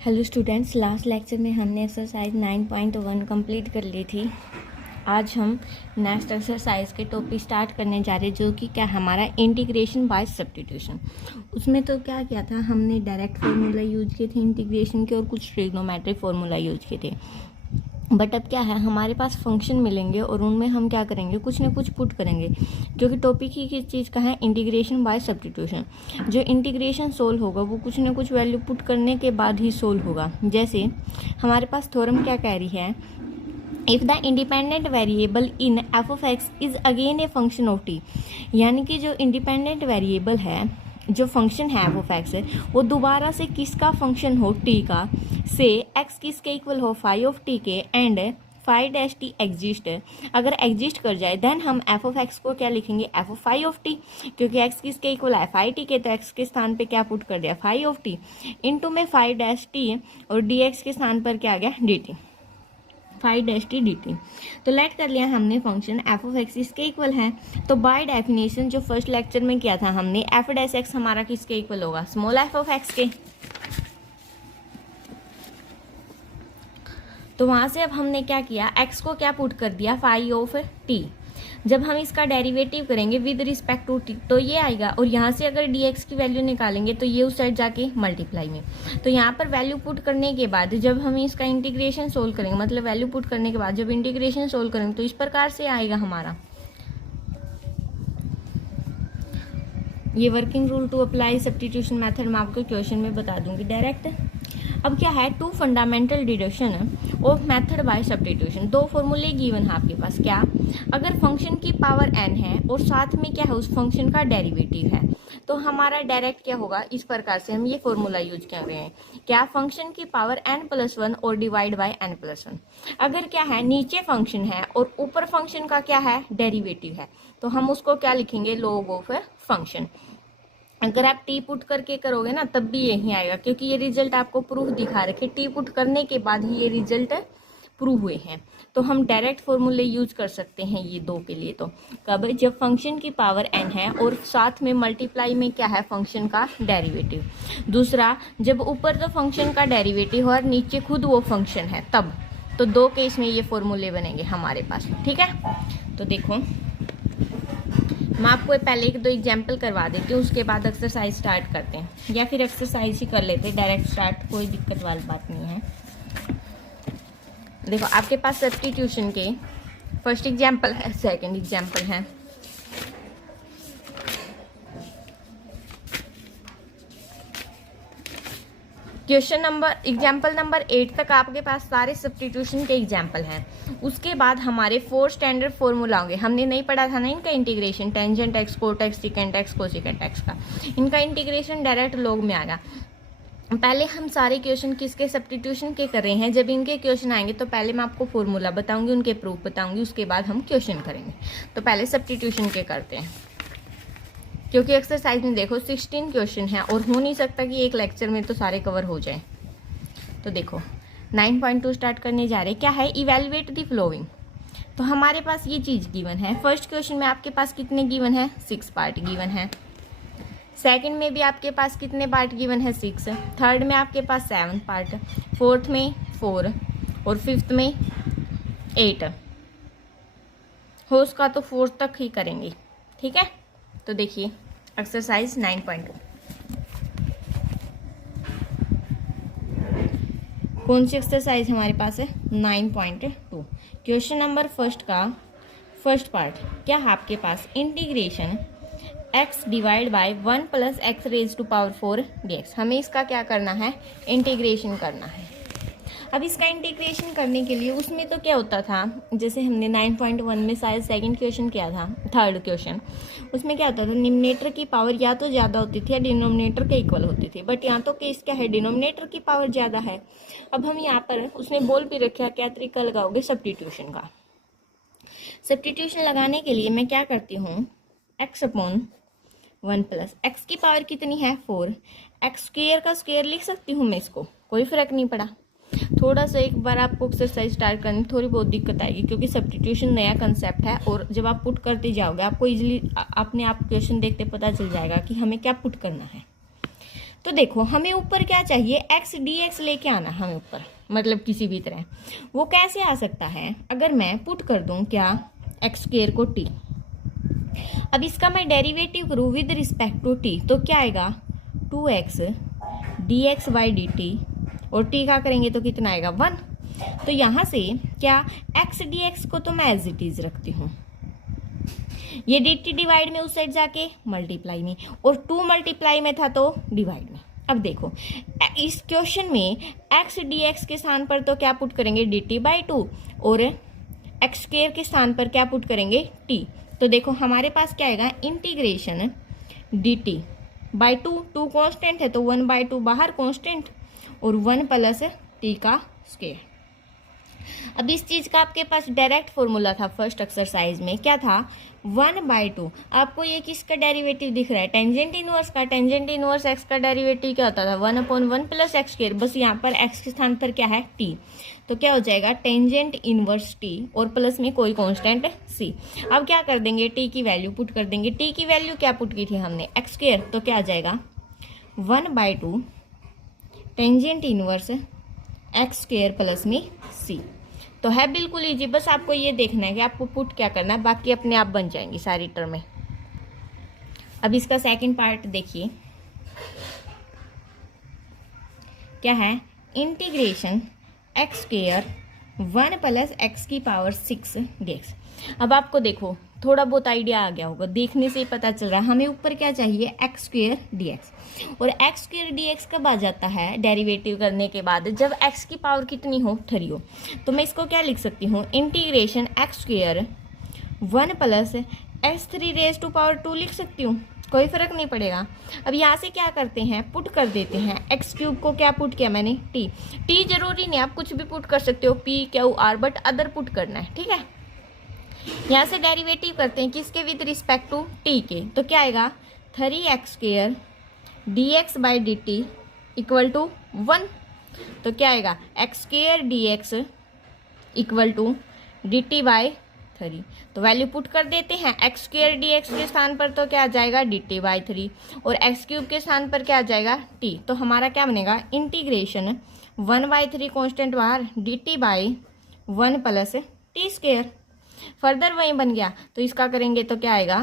Hello students, last lecture में हमने exercise 9.1 complete कर ली थी। आज हम नेक्स्ट एक्सरसाइज के टॉपिक स्टार्ट करने जा रहे हैं, जो कि क्या हमारा इंटीग्रेशन बाय सब्स्टिट्यूशन। उसमें तो क्या किया था, हमने डायरेक्ट फार्मूला यूज किए थे इंटीग्रेशन के और कुछ ट्रिग्नोमेट्रिक फार्मूला यूज किए थे। बट अब क्या है, हमारे पास फंक्शन मिलेंगे और उनमें हम क्या करेंगे, कुछ ना कुछ पुट करेंगे, क्योंकि टॉपिक ही किस चीज़ का है, इंटीग्रेशन बाय सब्स्टिट्यूशन। जो इंटीग्रेशन सोल्व होगा वो कुछ ना कुछ वैल्यू पुट करने के बाद ही सोल्व होगा। जैसे हमारे पास थ्योरम क्या कह रही है, if the independent variable in F of x is again a function of T, यानी कि जो इंडिपेंडेंट वेरिएबल है, जो फंक्शन है एफ ऑफ एक्स है, वो दोबारा से किसका फंक्शन हो, टी का, से एक्स किसके इक्वल हो, फाई ऑफ टी के, and phi dash t exist, अगर एग्जिस्ट कर जाए देन हम एफ ऑफ एक्स को क्या लिखेंगे, f of phi of t, क्योंकि एक्स किसके इक्वल है, फाई टी के, तो एक्स के स्थान पे क्या पुट कर दिया, फाई ऑफ टी, इनटू में फाई डैश टी, और डी एक्स के स्थान पर क्या आ गया, d t, phi dash t d t. तो लेट कर लिया हमने फंक्शन एफ ऑफ एक्स इसके इक्वल है। तो बाय डेफिनेशन जो फर्स्ट लेक्चर में किया था हमने, एफ डैश एक्स हमारा किसके इक्वल होगा, स्मॉल एफ ऑफ एक्स के। तो वहां से अब हमने क्या किया, एक्स को क्या पुट कर दिया, फाई ऑफ टी। जब हम इसका डेरिवेटिव करेंगे विद रिस्पेक्ट टू टी तो ये आएगा, और यहाँ से अगर डी एक्स की वैल्यू निकालेंगे तो ये उस साइड जाके मल्टीप्लाई में। तो यहाँ पर वैल्यू पुट करने के बाद जब हम इसका इंटीग्रेशन सोल्व करेंगे, मतलब वैल्यू पुट करने के बाद जब इंटीग्रेशन सोल्व करेंगे तो इस प्रकार से आएगा हमारा। ये working rule to apply substitution method मैं आपको क्वेश्चन में बता दूंगी डायरेक्ट। अब क्या है, two fundamental deduction of method by substitution. दो फॉर्मूले गिवन है आपके पास। क्या, अगर फंक्शन की पावर n है और साथ में क्या है, उस फंक्शन का डेरिवेटिव है, तो हमारा डायरेक्ट क्या होगा, इस प्रकार से हम ये फॉर्मूला यूज कर रहे हैं। क्या, फंक्शन की पावर n+1 और डिवाइड बाय n+1। अगर क्या है, नीचे फंक्शन है और ऊपर फंक्शन का क्या है, डेरिवेटिव है, तो हम उसको क्या लिखेंगे, लॉग ऑफ फंक्शन। अगर आप टी पुट करके करोगे ना तब भी यही आएगा, क्योंकि ये रिजल्ट आपको प्रूफ दिखा रखे, टी पुट करने के बाद ही ये रिजल्ट प्रूव हुए हैं। तो हम डायरेक्ट फॉर्मूले यूज कर सकते हैं ये दो के लिए। तो कब, जब फंक्शन की पावर n है और साथ में मल्टीप्लाई में क्या है, फंक्शन का डेरिवेटिव। दूसरा, जब ऊपर तो फंक्शन का डेरिवेटिव और नीचे खुद वो फंक्शन है तब। तो दो केस में ये फॉर्मूले बनेंगे हमारे पास, ठीक है। तो देखो, मैं आपको पहले एक दो एग्जाम्पल करवा देती हूँ, उसके बाद एक्सरसाइज स्टार्ट करते हैं, या फिर एक्सरसाइज ही कर लेते हैं डायरेक्ट स्टार्ट, कोई दिक्कत वाली बात नहीं है। देखो, आपके पास सब्स्टिट्यूशन के फर्स्ट एग्जाम्पल है, सेकंड एग्जाम्पल है। क्वेश्चन नंबर एग्जाम्पल नंबर 8 तक आपके पास सारे सब्स्टिट्यूशन के एग्जाम्पल हैं। उसके बाद हमारे 4 स्टैंडर्ड फॉर्मूला होंगे। हमने नहीं पढ़ा था ना इनका integration, tangent x, cot x, secant x, cosecant x का। इनका इंटीग्रेशन डायरेक्ट लॉग में आ गया। पहले हम सारे क्वेश्चन किसके, सब्स्टिट्यूशन के कर रहे हैं। जब इनके क्वेश्चन आएंगे तो पहले मैं आपको फॉर्मूला बताऊंगी, उनके प्रूफ बताऊंगी, उसके बाद हम क्वेश्चन करेंगे। तो पहले सब्स्टिट्यूशन के करते हैं, क्योंकि एक्सरसाइज में देखो 16 क्वेश्चन है और हो नहीं सकता कि एक लेक्चर में तो सारे कवर हो जाए। तो देखो 9.2 स्टार्ट करने जा रहे हैं। क्या है, इवेल्युएट द फ्लोइंग। तो हमारे पास ये चीज़ गिवन है। फर्स्ट क्वेश्चन में आपके पास कितने गिवन है, 6 पार्ट गिवन है। सेकंड में भी आपके पास कितने पार्ट गिवन है, 6। थर्ड में आपके पास 7 पार्ट, फोर्थ में 4 और फिफ्थ में 8। हो उसका तो 4 तक ही करेंगे, ठीक है। तो देखिए एक्सरसाइज 9.2 कौन सी एक्सरसाइज हमारे पास है, 9.2। क्वेश्चन नंबर फर्स्ट का फर्स्ट पार्ट क्या है आपके पास, integration x divide by 1 + x raise to power 4 dx। हमें इसका क्या करना है, इंटीग्रेशन करना है। अब इसका इंटीग्रेशन करने के लिए उसमें तो क्या होता था, जैसे हमने 9.1 में शायद सेकंड क्वेश्चन किया था, थर्ड क्वेश्चन, उसमें क्या होता था, निम्नरेटर की पावर या तो ज़्यादा होती थी या डिनोमिनेटर के इक्वल होती थी। बट यहाँ तो केस क्या है, डिनोमिनेटर की पावर ज़्यादा है। अब हम यहाँ पर उसने बोल भी रखा क्या तरीका लगाओगे सब्स्टिट्यूशन का। सब्स्टिट्यूशन लगाने के लिए मैं क्या करती हूँ, x/1 + x की पावर कितनी है, 4। x² का स्क्वायर लिख सकती हूँ मैं इसको, कोई फर्क नहीं पड़ा। थोड़ा सा एक बार आपको एक्सरसाइज स्टार्ट करने में थोड़ी बहुत दिक्कत आएगी, क्योंकि सब्स्टिट्यूशन नया कंसेप्ट है और जब आप पुट करते जाओगे आपको इजीली अपने आप क्वेश्चन देखते पता चल जाएगा कि हमें क्या पुट करना है। तो देखो हमें ऊपर क्या चाहिए, एक्स डी एक्स लेके आना हमें ऊपर, मतलब किसी भी तरह। वो कैसे आ सकता है, अगर मैं पुट कर दूं क्या, एक्स स्क्वायर को टी। अब इसका मैं डेरिवेटिव करूँ विद रिस्पेक्ट टू टी, तो क्या आएगा 2x D x by d T, और टी का करेंगे तो कितना आएगा 1। तो यहाँ से क्या x डी एक्स को तो मैं एज इट इज रखती हूँ, ये डी टी डिवाइड में उस साइड जाके मल्टीप्लाई में, और 2 मल्टीप्लाई में था तो डिवाइड में। अब देखो इस क्वेश्चन में x डी एक्स के स्थान पर तो क्या पुट करेंगे डी टी बाई 2, और एक्स स्क्वायर के स्थान पर क्या पुट करेंगे t। तो देखो हमारे पास क्या आएगा, integration D t by 2 constant है तो 1/2 बाहर कॉन्स्टेंट, और 1 प्लस टी का स्क्वायर। अब इस चीज़ का आपके पास डायरेक्ट फॉर्मूला था फर्स्ट एक्सरसाइज में, क्या था 1/2। आपको ये किसका डेरिवेटिव दिख रहा है, टेंजेंट इनवर्स का। टेंजेंट इनवर्स एक्स का डेरिवेटिव क्या होता था 1/1 प्लस एक्स स्क्वायर, बस यहाँ पर एक्स के स्थान पर क्या है टी, तो क्या हो जाएगा टेंजेंट इनवर्स टी, और प्लस में कोई कांस्टेंट सी। अब क्या कर देंगे, टी की वैल्यू पुट कर देंगे। टी की वैल्यू क्या पुट की थी हमने, एक्स स्क्वायर, तो क्या आ जाएगा 1/2 tangent inverse x square plus में सी। तो है बिल्कुल इजी, बस आपको ये देखना है कि आपको पुट क्या करना है, बाकी अपने आप बन जाएंगी सारी टर्में। अब इसका सेकंड पार्ट देखिए क्या है, integration x square 1 plus x की पावर 6 dx। अब आपको देखो थोड़ा बहुत आइडिया आ गया होगा, देखने से ही पता चल रहा है हमें ऊपर क्या चाहिए, एक्स स्क्वायर डी एक्स। और एक्स स्क्वायर डी एक्स कब आ जाता है डेरिवेटिव करने के बाद, जब एक्स की पावर कितनी हो 3 हो। तो मैं इसको क्या लिख सकती हूँ, integration x square 1 plus x 3 raise to power 2 लिख सकती हूँ, कोई फर्क नहीं पड़ेगा। अब यहाँ से क्या करते हैं, पुट कर देते हैं। एक्स क्यूब को क्या पुट किया मैंने, टी जरूरी नहीं, आप कुछ भी पुट कर सकते हो, P Q R, but other put करना है, ठीक है। यहाँ से डेरिवेटिव करते हैं किसके, विद रिस्पेक्ट टू टी के, तो क्या आएगा 3x square d x by d t equal to 1। तो क्या आएगा x square d x equal to d t by 3। तो वैल्यू पुट कर देते हैं, एक्स स्क्वायर डी एक्स के स्थान पर तो क्या आ जाएगा डी टी बाई 3, और एक्स क्यूब के स्थान पर क्या आ जाएगा टी। तो हमारा क्या बनेगा, इंटीग्रेशन 1/3 कॉन्स्टेंट बाहर D t by 1 plus T square, further वही बन गया। तो इसका करेंगे तो क्या आएगा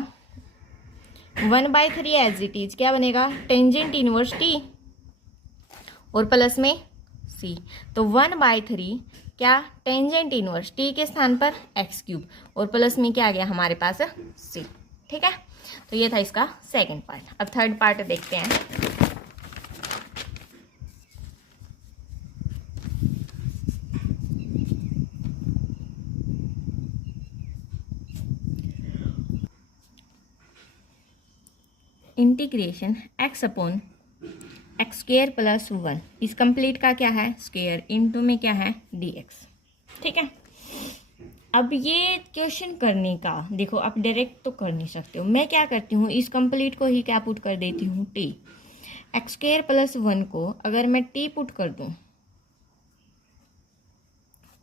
1/3 एज इट इज, क्या बनेगा टेंजेंट इनवर्स टी, और प्लस में सी। तो 1/3 क्या टेंजेंट इनवर्स टी के स्थान पर एक्स क्यूब, और प्लस में क्या आ गया हमारे पास सी, ठीक है। तो ये था इसका सेकंड पार्ट। अब थर्ड पार्ट देखते हैं। Integration x upon x square plus 1, इस कंप्लीट का क्या है स्क्वायर, इनटू में क्या है डी एक्स, ठीक है। अब ये क्वेश्चन करने का देखो, आप डायरेक्ट तो कर नहीं सकते हो, मैं क्या करती हूँ इस कंप्लीट को ही क्या पुट कर देती हूँ टी। एक्स स्क्वायर प्लस 1 को अगर मैं टी पुट कर दूँ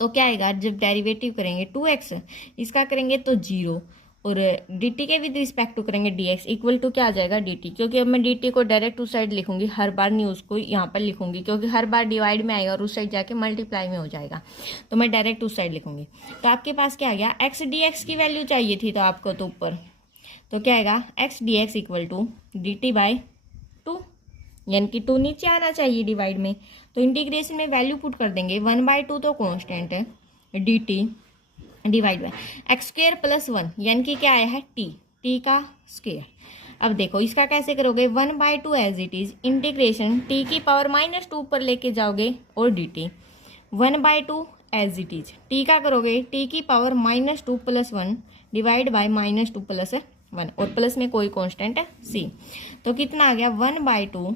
तो क्या आएगा, जब डेरिवेटिव करेंगे 2x, इसका करेंगे तो 0, और dt के विद रिस्पेक्ट टू करेंगे dx इक्वल टू क्या आ जाएगा dt, क्योंकि अब मैं dt को डायरेक्ट उस साइड लिखूंगी, हर बार नहीं उसको यहाँ पर लिखूंगी, क्योंकि हर बार डिवाइड में आएगा और उस साइड जाके मल्टीप्लाई में हो जाएगा, तो मैं डायरेक्ट उस साइड लिखूंगी। तो आपके पास क्या आ गया, एक्स डी एक्स की वैल्यू चाहिए थी तो आपको तो ऊपर, तो क्या आएगा x d x equal to d t by 2, यानी कि 2 नीचे आना चाहिए डिवाइड में। तो इंटीग्रेशन में वैल्यू पुट कर देंगे, 1/2 तो कॉन्स्टेंट है D T divide by x square plus 1, यानी कि क्या आया है टी का स्क्वायर। अब देखो इसका कैसे करोगे, 1/2 as it is, integration t की पावर -2 पर लेके जाओगे, और d t 1/2 as it is, t का करोगे टी की power -2 plus 1 divide by -2 plus 1, और प्लस में कोई कांस्टेंट है सी। तो कितना आ गया 1/2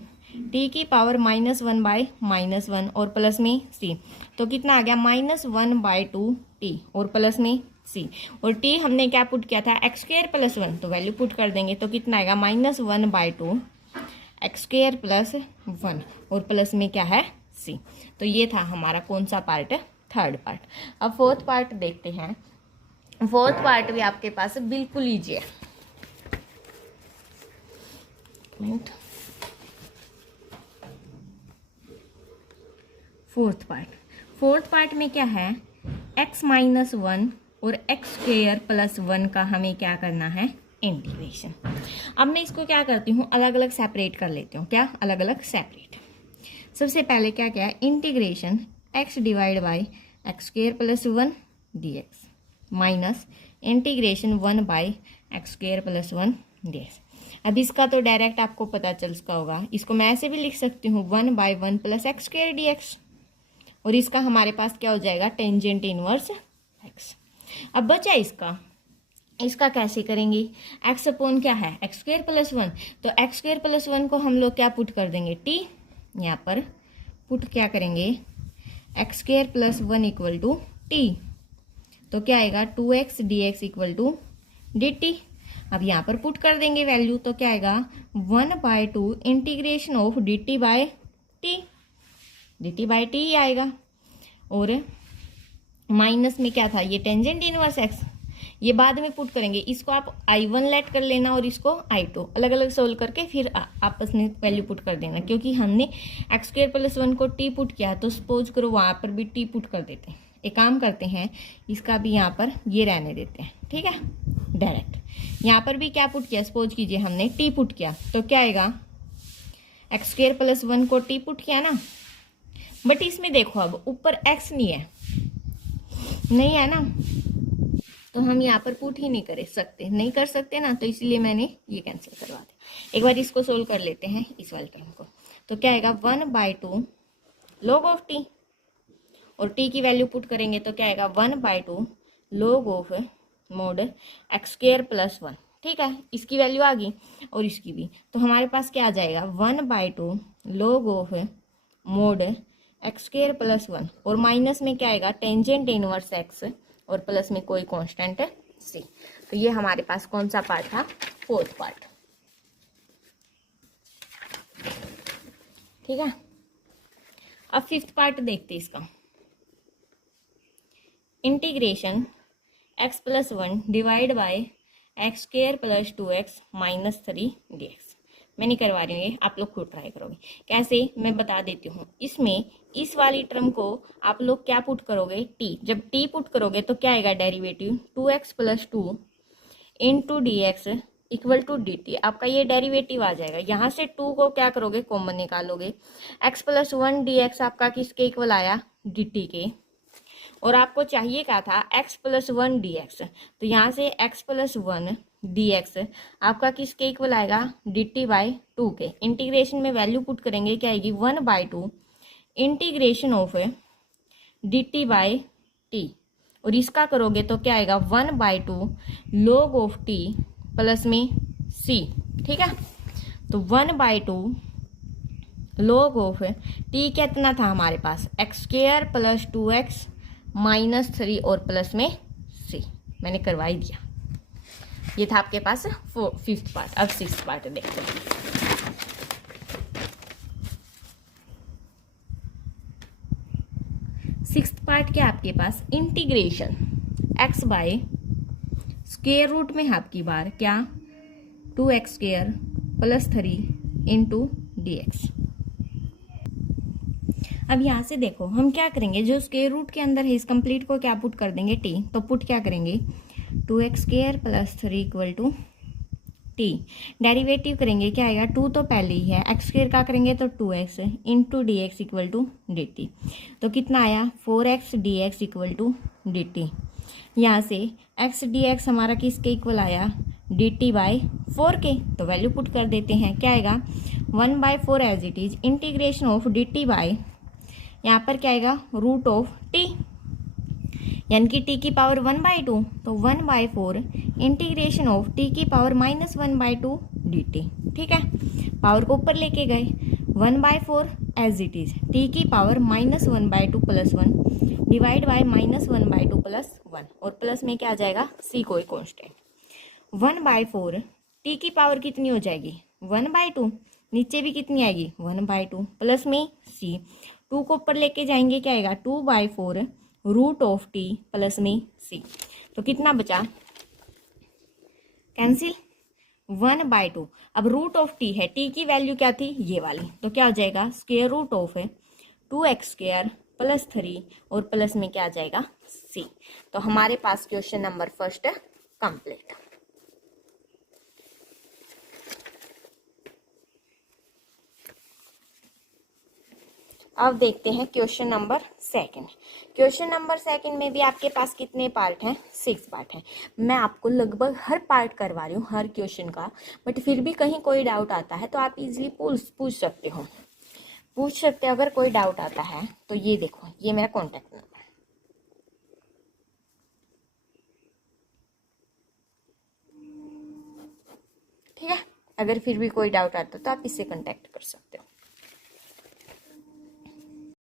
टी की पावर -1/-1, और प्लस में सी। तो कितना आ गया -1/2 टी, और प्लस में सी। और टी हमने क्या पुट किया था एक्स स्क्वायर प्लस 1, तो वैल्यू पुट कर देंगे तो कितना आएगा -1/2 एक्स स्क्वायर प्लस 1, और प्लस में क्या है सी। तो ये था हमारा कौन सा पार्ट, थर्ड पार्ट। अब फोर्थ पार्ट देखते हैं। फोर्थ पार्ट भी आपके पास बिल्कुल ईजी है। फोर्थ पार्ट में क्या है, x माइनस 1 और एक्स स्क्वेयर प्लस 1 का हमें क्या करना है, इंटीग्रेशन। अब मैं इसको क्या करती हूँ, अलग अलग सेपरेट कर लेती हूँ। क्या, अलग अलग सेपरेट। सबसे पहले क्या क्या है, integration x divide by x square plus 1 dx minus integration 1 by x square plus 1 dx। अब इसका तो डायरेक्ट आपको पता चल चुका होगा, इसको मैं ऐसे भी लिख सकती हूँ 1 by 1 plus x square dx, और इसका हमारे पास क्या हो जाएगा, टेंजेंट इनवर्स x। अब बचा इसका कैसे करेंगे, x अपॉन क्या है, एक्स स्क्वेयर प्लस 1, तो एक्स स्क्वेयर प्लस 1 को हम लोग क्या पुट कर देंगे, t, यहाँ पर पुट क्या करेंगे, x square plus 1 equal to t, तो क्या आएगा 2x dx equal to dt। अब यहाँ पर पुट कर देंगे वैल्यू, तो क्या आएगा 1/2 integration of dt by t आएगा, और माइनस में क्या था, ये टेंजेंट इनवर्स x, ये बाद में पुट करेंगे। इसको आप I1 लेट कर लेना और इसको I2 अलग अलग सोल्व करके फिर आपस में वैल्यू पुट कर देना, क्योंकि हमने एक्स स्क्वेयर प्लस 1 को t पुट किया, तो सपोज करो वहाँ पर भी t पुट कर देते हैं। एक काम करते हैं, इसका भी यहाँ पर ये रहने देते हैं, ठीक है, डायरेक्ट यहाँ पर भी क्या पुट किया, सपोज कीजिए हमने t पुट किया, तो क्या आएगा, एक्स स्क्वेयर प्लस 1 को t पुट किया ना, बट इसमें देखो अब ऊपर x नहीं है ना, तो हम यहाँ पर पुट ही नहीं कर सकते ना, तो इसलिए मैंने ये कैंसिल करवा दिया। एक बार इसको सोल्व कर लेते हैं इस वाले टर्म को, तो क्या आएगा 1/2 log ऑफ t, और t की वैल्यू पुट करेंगे तो क्या आएगा 1/2 log of mode x square plus 1, ठीक है, इसकी वैल्यू आ गई और इसकी भी, तो हमारे पास क्या आ जाएगा 1/2 log of mode x square plus 1, और माइनस में क्या आएगा, टेंजेंट इनवर्स एक्स, और प्लस में कोई कांस्टेंट c। तो ये हमारे पास कौन सा पार्ट था, फोर्थ पार्ट, ठीक है। अब फिफ्थ पार्ट देखते हैं इसका, integration x plus 1 divide bye x square plus 2x minus 3 dx। मैं नहीं करवा रही हूँ, ये आप लोग खुद ट्राई करोगे। कैसे, मैं बता देती हूँ। इसमें इस वाली टर्म को आप लोग क्या पुट करोगे, t, जब t पुट करोगे तो क्या आएगा, derivative 2x plus 2 into d x equal to d t, आपका ये डेरिवेटिव आ जाएगा। यहाँ से 2 को क्या करोगे, कॉमन निकालोगे, x प्लस 1 डी एक्स आपका किसके इक्वल आया, डी टी के, और आपको चाहिए क्या था, x प्लस 1 डी एक्स, तो यहाँ से x प्लस 1 डी एक्स आपका किसके इक्वल आएगा, डी टी बाई 2 के। इंटीग्रेशन में वैल्यू पुट करेंगे, क्या आएगी 1/2 integration of d t by T, और इसका करोगे तो क्या आएगा 1/2 log ऑफ टी प्लस में c, ठीक है। तो 1/2 log ऑफ टी कितना था हमारे पास, x square plus 2x minus 3 और प्लस में c, मैंने करवा ही दिया। ये था आपके पास फिफ्थ पार्ट। अब सिक्स्थ पार्ट देखते हैं। सिक्स्थ पार्ट क्या आपके पास, integration x by square root में आपकी बार क्या 2x square plus 3 into d x. अब यहाँ से देखो हम क्या करेंगे, जो स्क्वेयर रूट के अंदर है इस कंप्लीट को क्या पुट कर देंगे t, तो पुट क्या करेंगे 2x square plus 3 equal to t, derivative करेंगे क्या आएगा, 2 तो पहले ही है, x स्क्वेयर का करेंगे तो 2x into d x equal to d t, तो कितना आया 4x d x equal to d t. यहाँ से x डी एक्स हमारा किसके इक्वल आया, डी टी बाई 4 के, तो वैल्यू पुट कर देते हैं, क्या आएगा 1/4 as it is integration of d t by, यहाँ पर क्या आएगा रूट ऑफ टी, यानी कि टी की पावर 1/2, तो 1/4 इंटीग्रेशन ऑफ टी की पावर माइनस 1/2 डी टी, ठीक है। पावर को ऊपर लेके गए, 1/4 एज इट इज टी की power minus 1/2 plus 1 divide bye minus 1/2 plus 1, और प्लस में क्या आ जाएगा c कोई कॉन्स्टेंट। 1/4 टी की पावर कितनी हो जाएगी 1/2, नीचे भी कितनी आएगी 1/2 प्लस में c, 2 को ऊपर लेके जाएंगे क्या आएगा 2/4 रूट ऑफ टी प्लस में c, तो कितना बचा कैंसिल 1/2। अब रूट ऑफ टी है, टी की वैल्यू क्या थी ये वाली, तो क्या हो जाएगा square root of 2x square +3 और प्लस में क्या आ जाएगा C। तो हमारे पास क्वेश्चन नंबर फर्स्ट कंप्लीट। अब देखते हैं question number second. Question number second में भी आपके पास कितने पार्ट हैं? 6 पार्ट हैं। मैं आपको लगभग हर पार्ट करवा रही हूँ, हर क्वेश्चन का, बट फिर भी कहीं कोई डाउट आता है तो आप इजीली पूछ सकते हो, अगर कोई डाउट आता है तो ये देखो, ये मेरा कॉन्टैक्ट नंबर, ठीक है। अगर फिर भी कोई डाउट आता है तो आप इससे कांटेक्ट कर सकते हो।